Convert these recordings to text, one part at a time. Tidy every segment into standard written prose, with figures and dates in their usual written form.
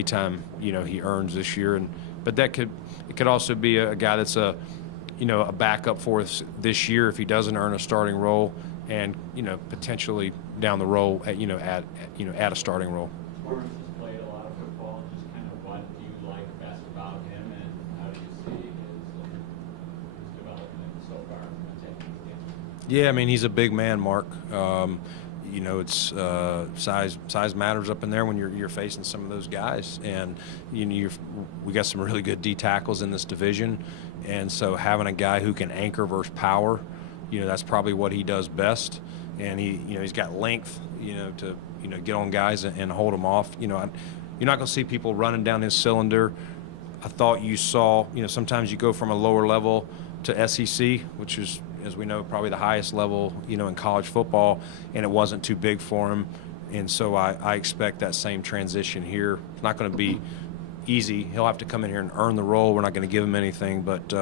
time he earns this year, but it could also be a guy that's a backup for us this year if he doesn't earn a starting role, and potentially down the road at a starting role. Torrance has played a lot of football. Just kind of what do you like best about him, and how do you see his development so far from taking his game? Yeah, I mean, he's a big man, Mark. It's size matters up in there when you're facing some of those guys, and we got some really good D tackles in this division, and so having a guy who can anchor versus power, that's probably what he does best, and he's got length, to get on guys and hold them off. You're not going to see people running down his cylinder. I thought you saw, sometimes you go from a lower level to SEC, which is, as we know, probably the highest level, in college football, and it wasn't too big for him. And so I expect that same transition here. It's not going to be easy. He'll have to come in here and earn the role. We're not going to give him anything, but,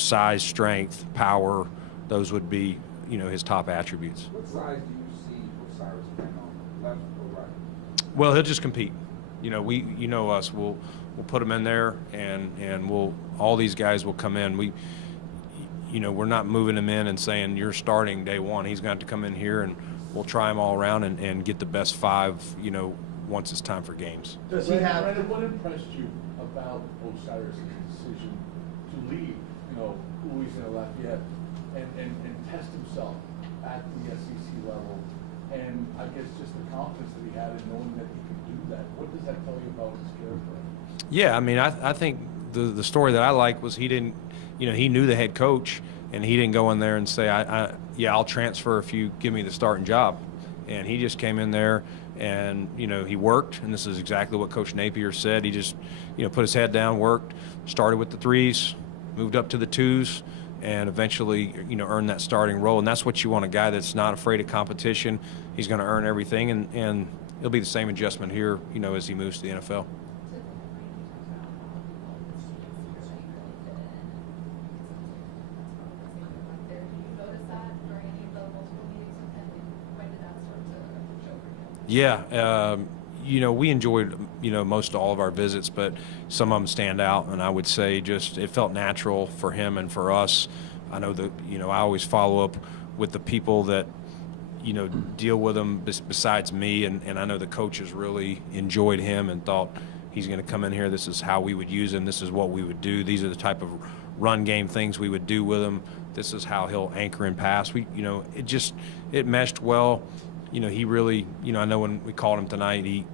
size, strength, power, those would be, his top attributes. What size do you see O'Cyrus playing on, left or right? Well, he'll just compete. Us. We'll put him in there, and all these guys will come in. We're not moving him in and saying you're starting day one. He's going to have to come in here, and we'll try him all around and get the best five, once it's time for games. Does he have? Brandon, what impressed you about O'Cyrus' decision to leave, Louisiana Lafayette and test himself at the SEC level? And I guess just the confidence that he had in knowing that he could do that. What does that tell you about his character? Yeah, I mean, I think the story that I like was he didn't, he knew the head coach, and he didn't go in there and say, I'll transfer if you give me the starting job. And he just came in there and, he worked, and this is exactly what Coach Napier said. He just, put his head down, worked, started with the threes, moved up to the twos, and eventually, earn that starting role. And that's what you want, a guy that's not afraid of competition. He's going to earn everything, and it'll be the same adjustment here, as he moves to the NFL. Yeah, we enjoyed, most all of our visits, but some of them stand out, and I would say just it felt natural for him and for us. I know that, I always follow up with the people that, deal with him besides me, and I know the coaches really enjoyed him and thought he's going to come in here. This is how we would use him. This is what we would do. These are the type of run game things we would do with him. This is how he'll anchor and pass. It meshed well. He really, I know when we called him tonight, he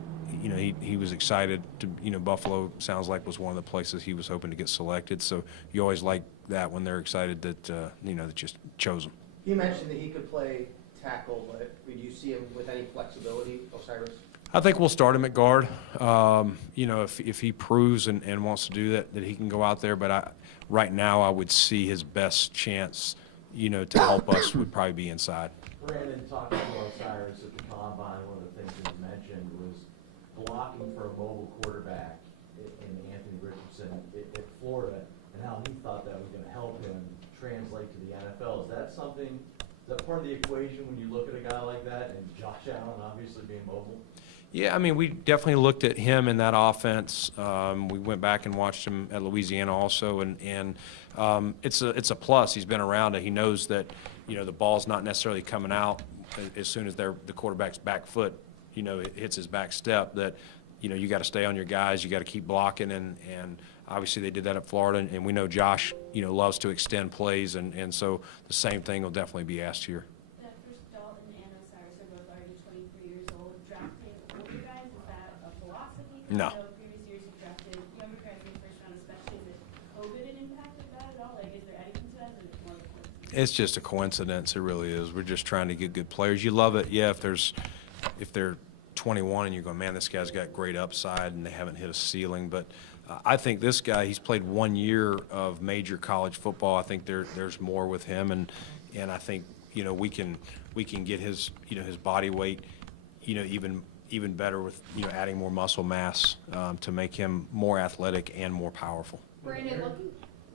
was excited to, Buffalo sounds like was one of the places he was hoping to get selected. So you always like that when they're excited that, that just chose him. You mentioned that he could play tackle, but would you see him with any flexibility, O'Cyrus? I think we'll start him at guard. If he proves and wants to do that he can go out there. But right now I would see his best chance, to help us would probably be inside. Brandon, talking to O'Cyrus at the Combine, one of the things that he mentioned was blocking for a mobile quarterback in Anthony Richardson at Florida, and how he thought that was going to help him translate to the NFL. Is that part of the equation when you look at a guy like that, and Josh Allen obviously being mobile? Yeah, I mean, we definitely looked at him in that offense. We went back and watched him at Louisiana also, and it's a plus. He's been around it. He knows that, the ball's not necessarily coming out as soon as the quarterback's back foot, it hits his back step, that, you got to stay on your guys. You got to keep blocking, and obviously they did that at Florida, and we know Josh, loves to extend plays, and so the same thing will definitely be asked here. No. I know previous years you've drafted younger guys in the first round, especially. Is it COVID an impact of that at all? Like, is there anything to that, or is it more of a coincidence? It's just a coincidence. It really is. We're just trying to get good players. You love it, yeah, if they're 21 and you're going, man, this guy's got great upside and they haven't hit a ceiling. But I think this guy, he's played 1 year of major college football. I think there's more with him, and I think, we can get his, his body weight, even better with, adding more muscle mass to make him more athletic and more powerful. Brandon,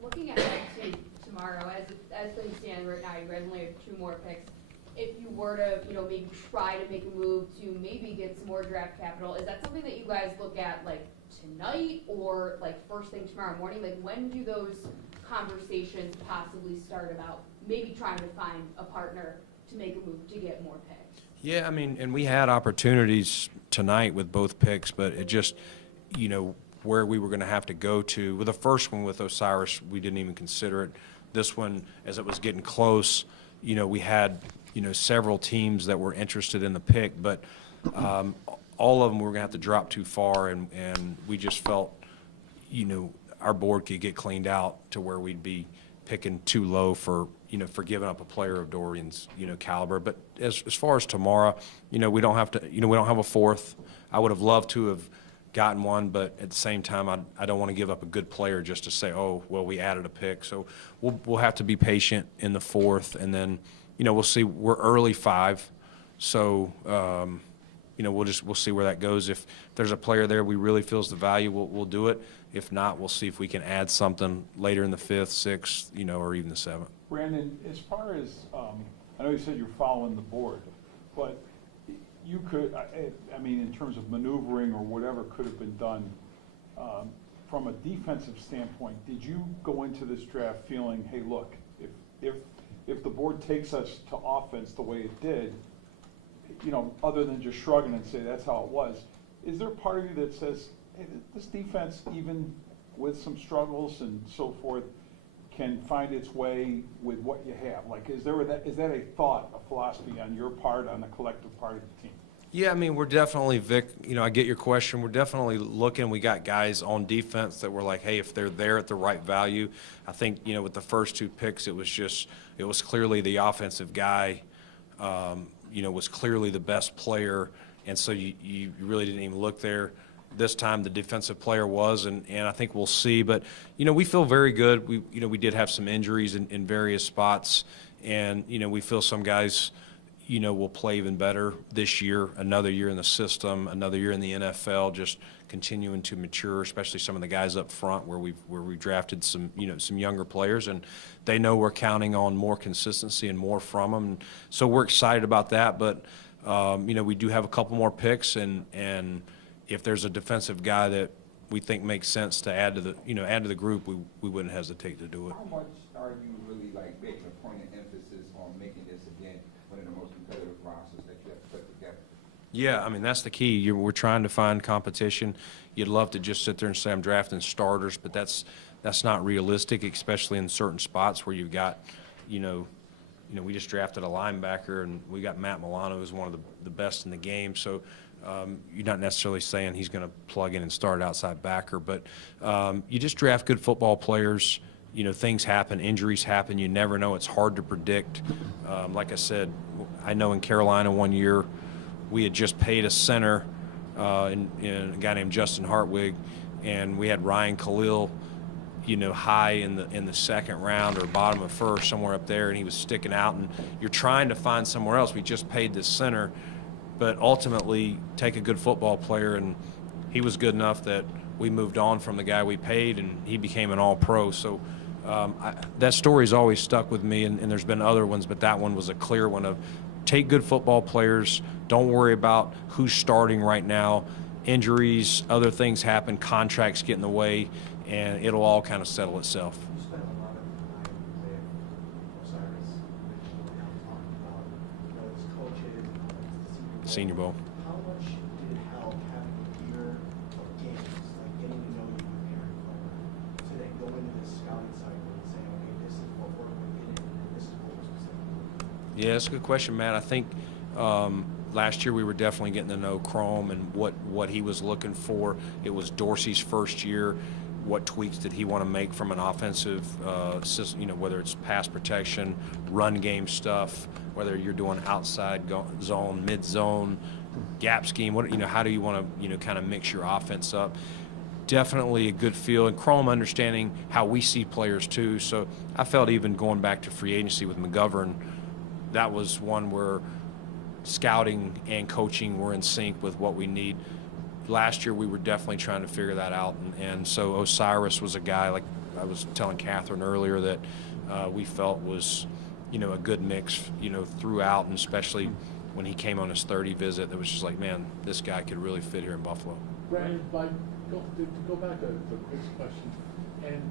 looking at next week tomorrow, as things stand right now, you guys only have 2 more picks. if you were to, maybe try to make a move to maybe get some more draft capital, is that something that you guys look at like tonight or like first thing tomorrow morning? Like when do those conversations possibly start about maybe trying to find a partner to make a move to get more picks? Yeah, I mean, and we had opportunities tonight with both picks, but it just, where we were going to have to go to. With the first one with O'Cyrus, we didn't even consider it. This one, as it was getting close, we had, several teams that were interested in the pick, but all of them were going to have to drop too far, and we just felt, our board could get cleaned out to where we'd be picking too low for giving up a player of Dorian's, caliber. But as far as tomorrow, we don't have to, we don't have a fourth. I would have loved to have gotten one, but at the same time, I don't want to give up a good player just to say, oh, well, we added a pick. So we'll have to be patient in the fourth, and then, we'll see. We're early 5, so we'll see where that goes. If there's a player there we really feels the value, we'll do it. If not, we'll see if we can add something later in the 5th, 6th, or even the 7th. Brandon, as far as, I know you said you're following the board, but you could, I mean, in terms of maneuvering or whatever could have been done, from a defensive standpoint, did you go into this draft feeling, hey, look, if the board takes us to offense the way it did, other than just shrugging and say that's how it was, is there a part of you that says, hey, this defense, even with some struggles and so forth, can find its way with what you have? Like, is that a thought, a philosophy on your part, on the collective part of the team? Yeah, I mean, we're definitely, Vic, I get your question. We're definitely looking. We got guys on defense that were like, hey, if they're there at the right value. I think, with the first 2 picks, it was clearly the offensive guy, was clearly the best player. And so you really didn't even look there. This time the defensive player was, and I think we'll see. But, we feel very good. We did have some injuries in various spots, and, we feel some guys, will play even better this year, another year in the system, another year in the NFL, just continuing to mature, especially some of the guys up front where we drafted some, some younger players, and they know we're counting on more consistency and more from them. So we're excited about that, but, we do have a couple more picks, and if there's a defensive guy that we think makes sense to add to the group, we wouldn't hesitate to do it. How much are you really making a point of emphasis on making this again one of the most competitive rosters that you have to put together? Yeah, I mean, that's the key. We're trying to find competition. You'd love to just sit there and say I'm drafting starters, but that's not realistic, especially in certain spots where you've got, we just drafted a linebacker, and we got Matt Milano, who's one of the best in the game. So you're not necessarily saying he's going to plug in and start outside backer, but you just draft good football players. Things happen, injuries happen. You never know. It's hard to predict. Like I said, I know in Carolina one year, we had just paid a center, in a guy named Justin Hartwig, and we had Ryan Khalil, high in the 2nd round or bottom of 1st, somewhere up there, and he was sticking out. And you're trying to find somewhere else. We just paid this center, but ultimately take a good football player, and he was good enough that we moved on from the guy we paid, and he became an all-pro. So that story's always stuck with me, and there's been other ones, but that one was a clear one of take good football players, don't worry about who's starting right now. Injuries, other things happen, contracts get in the way, and it'll all kind of settle itself. You spent a lot of time with O'Cyrus, talking about, his coaches, the Senior Bowl. How much did it help having a year of games, like getting to know you, preparing for it, to then go into this scouting cycle and say, okay, this is what we're getting, and this is what we're specifically doing? Yeah, that's a good question, Matt. I think last year we were definitely getting to know Chrome and what he was looking for. It was Dorsey's first year. What tweaks did he want to make from an offensive system, whether it's pass protection, run game stuff, whether you're doing outside zone, mid zone, gap scheme, how do you want to, kind of mix your offense up? Definitely a good feel, and Chrome understanding how we see players too. So I felt even going back to free agency with McGovern, that was one where scouting and coaching were in sync with what we need. Last year we were definitely trying to figure that out, and so O'Cyrus was a guy, like I was telling Catherine earlier, that we felt was a good mix, throughout, and especially when he came on his 30 visit, it was just like, man, this guy could really fit here in Buffalo. Brandon, to go back to Chris' question, and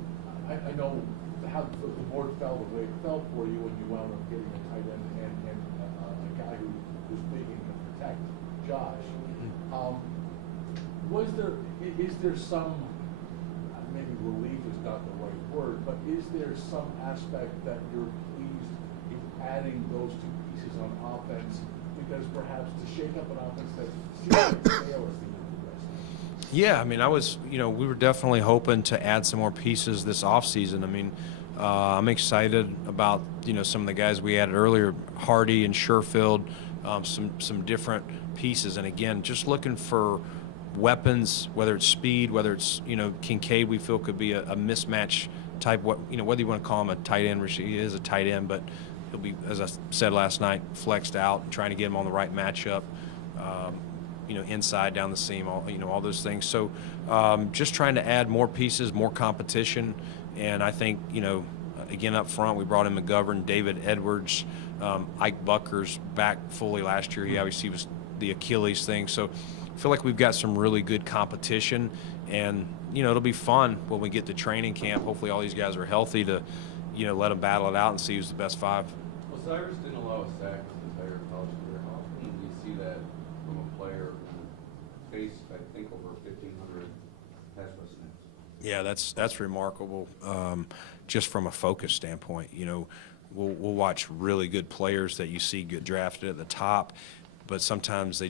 I know how the board felt, the way it felt for you when you wound up getting a tight end and a guy who's big and can protect Josh. Is there some, maybe relief is not the right word, but is there some aspect that you're pleased in adding those two pieces on offense? Because perhaps to shake up an offense that seems like stale as the year progresses. Yeah, I mean, we were definitely hoping to add some more pieces this offseason. I mean, I'm excited about, some of the guys we added earlier, Hardy and Sherfield, some different pieces. And again, just looking for weapons, whether it's speed, whether it's, Kincaid, we feel could be a mismatch type, whether you want to call him a tight end, he is a tight end, but he'll be, as I said last night, flexed out, trying to get him on the right matchup, inside, down the seam, all those things. So just trying to add more pieces, more competition. And I think, again, up front, we brought in McGovern, David Edwards, Ike Bucker's back fully last year. He obviously was the Achilles thing. So I feel like we've got some really good competition. And, it'll be fun when we get to training camp. Hopefully all these guys are healthy to, let them battle it out and see who's the best five. O'Cyrus didn't allow a sack his entire college career. How often do you see that from a player who faced, I think, over 1,500 pass rush snaps? Yeah, that's remarkable. Just from a focus standpoint, we'll watch really good players that you see get drafted at the top, but sometimes they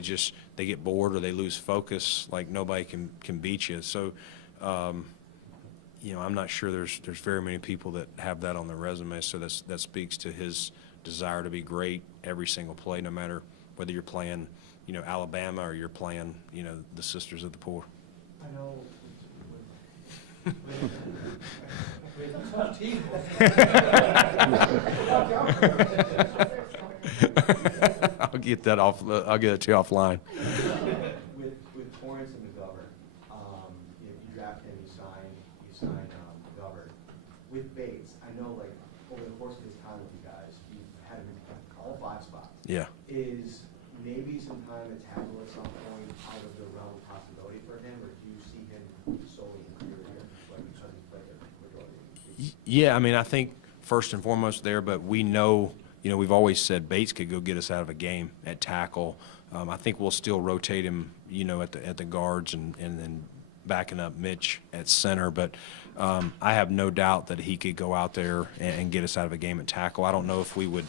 get bored or they lose focus. Like nobody can beat you. So, I'm not sure there's very many people that have that on their resume. So that speaks to his desire to be great every single play, no matter whether you're playing, Alabama or you're playing, the Sisters of the Poor. I know. I'll get that off. I'll get it to you offline. With Torrance and McGovern, you draft him, you sign McGovern. With Bates, I know like over the course of his time with you guys, you've had him in all 5 spots. Yeah. Is maybe some time at tackle at some point out of the realm of possibility for him, or do you see him solely in career here, like because he played the majority? Yeah, I mean, I think first and foremost there, but we know, we've always said Bates could go get us out of a game at tackle. I think we'll still rotate him, at the guards and then backing up Mitch at center. But I have no doubt that he could go out there and get us out of a game at tackle. I don't know if we would,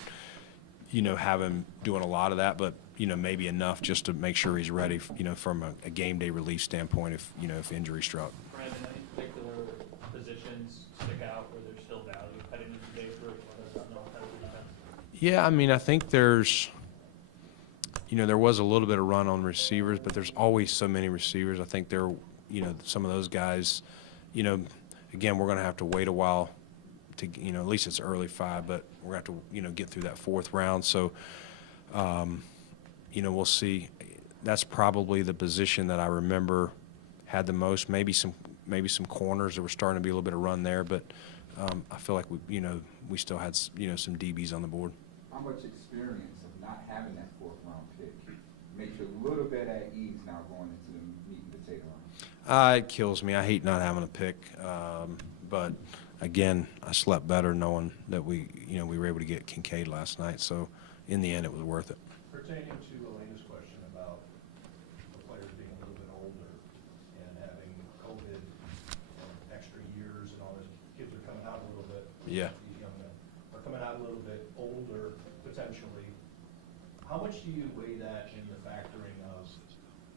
have him doing a lot of that, but maybe enough just to make sure he's ready, from a game day release standpoint if injury struck. Brandon, any particular positions stick out where there's still value heading into day 3, whether it's on the offense or defense? Yeah, I mean, I think there's, there was a little bit of run on receivers, but there's always so many receivers. I think there, some of those guys, again, we're going to have to wait a while to, at least it's early 5, but we're going to have to, get through that 4th round. So, we'll see. That's probably the position that I remember had the most. Maybe some corners. There was starting to be a little bit of run there, but I feel like we still had some DBs on the board. How much experience of not having that 4th round pick makes you a little bit at ease now going into the meat and potato round? It kills me. I hate not having a pick, but again, I slept better knowing that we were able to get Kincaid last night. So in the end, it was worth it. Pertaining to Elena's question about the players being a little bit older and having COVID and extra years and all this, kids are coming out a little bit. Yeah. These young men are coming out a little bit older potentially. How much do you weigh that in the factoring of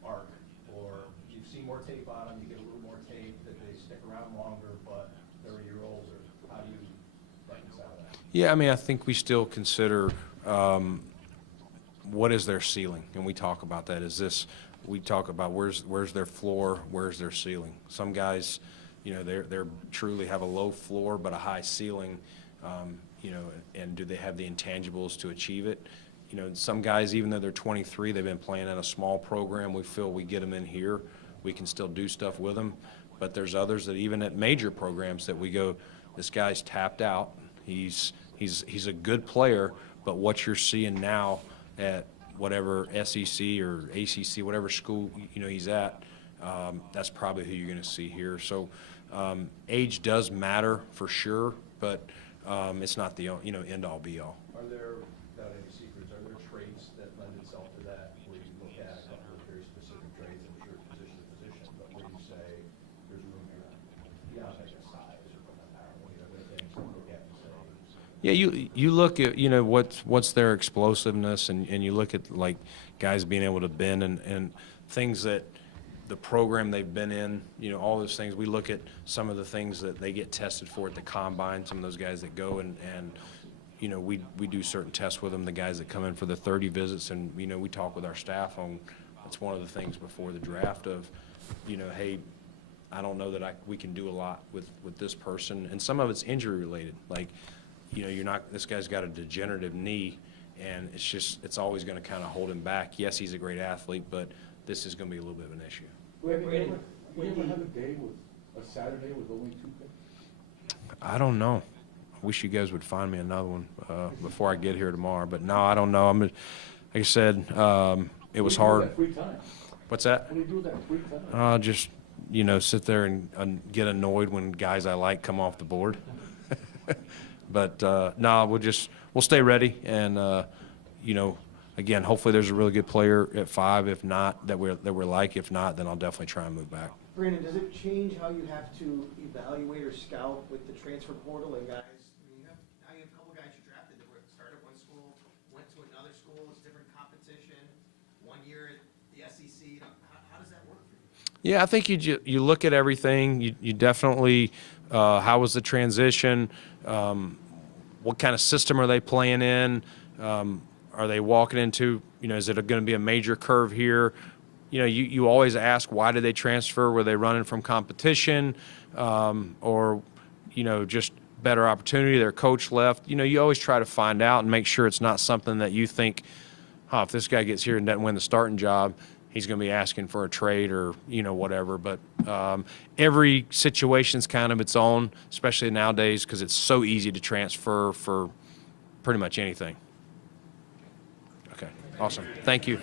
arc? Or you've seen more tape on them, you get a little more tape that they stick around longer, but they're a year older. How do you reconcile that? Yeah, I mean, I think we still consider what is their ceiling, and we talk about that. We talk about where's their floor, where's their ceiling. Some guys, they're truly have a low floor but a high ceiling, and do they have the intangibles to achieve it? Some guys, even though they're 23, they've been playing in a small program. We feel we get them in here, we can still do stuff with them. But there's others that even at major programs that we go, this guy's tapped out. He's He's a good player, but what you're seeing now at whatever SEC or ACC, whatever school he's at, that's probably who you're going to see here. So age does matter for sure, but it's not the end all be all. Are there, without any secrets, are there traits that lend itself to that, where you look at a couple of very specific traits, I'm sure position to position, but where you say there's room here, beyond like a size or whatnot, what are the things to look at and say? Yeah, you look at what's their explosiveness, and you look at like guys being able to bend and things that the program they've been in, all those things. We look at some of the things that they get tested for at the combine. Some of those guys that go and we do certain tests with them. The guys that come in for the 30 visits, and we talk with our staff on. That's one of the things before the draft of, hey, I don't know that we can do a lot with this person, and some of it's injury related. Like, this guy's got a degenerative knee, and it's always going to kind of hold him back. Yes, he's a great athlete, but this is going to be a little bit of an issue. You ever have a day a Saturday with only 2 picks? I don't know. I wish you guys would find me another one before I get here tomorrow. But no, I don't know. Like I said, it was hard. Free time? What's that? What do you do with that free time? Just sit there and get annoyed when guys I like come off the board. But no, we'll stay ready, and again, hopefully there's a really good player at 5. If not, that we're like. If not, then I'll definitely try and move back. Brandon, does it change how you have to evaluate or scout with the transfer portal and guys? I mean, now you have a couple guys you drafted that started at one school, went to another school, it's different competition. 1 year at the SEC. How does that work for you? Yeah, I think you look at everything. You definitely how was the transition? What kind of system are they playing in? Are they walking into, is it going to be a major curve here? You always ask, why did they transfer? Were they running from competition or, just better opportunity? Their coach left. You always try to find out and make sure it's not something that you think, if this guy gets here and doesn't win the starting job, he's going to be asking for a trade or, whatever. But every situation's kind of its own, especially nowadays because it's so easy to transfer for pretty much anything. Okay, awesome. Thank you.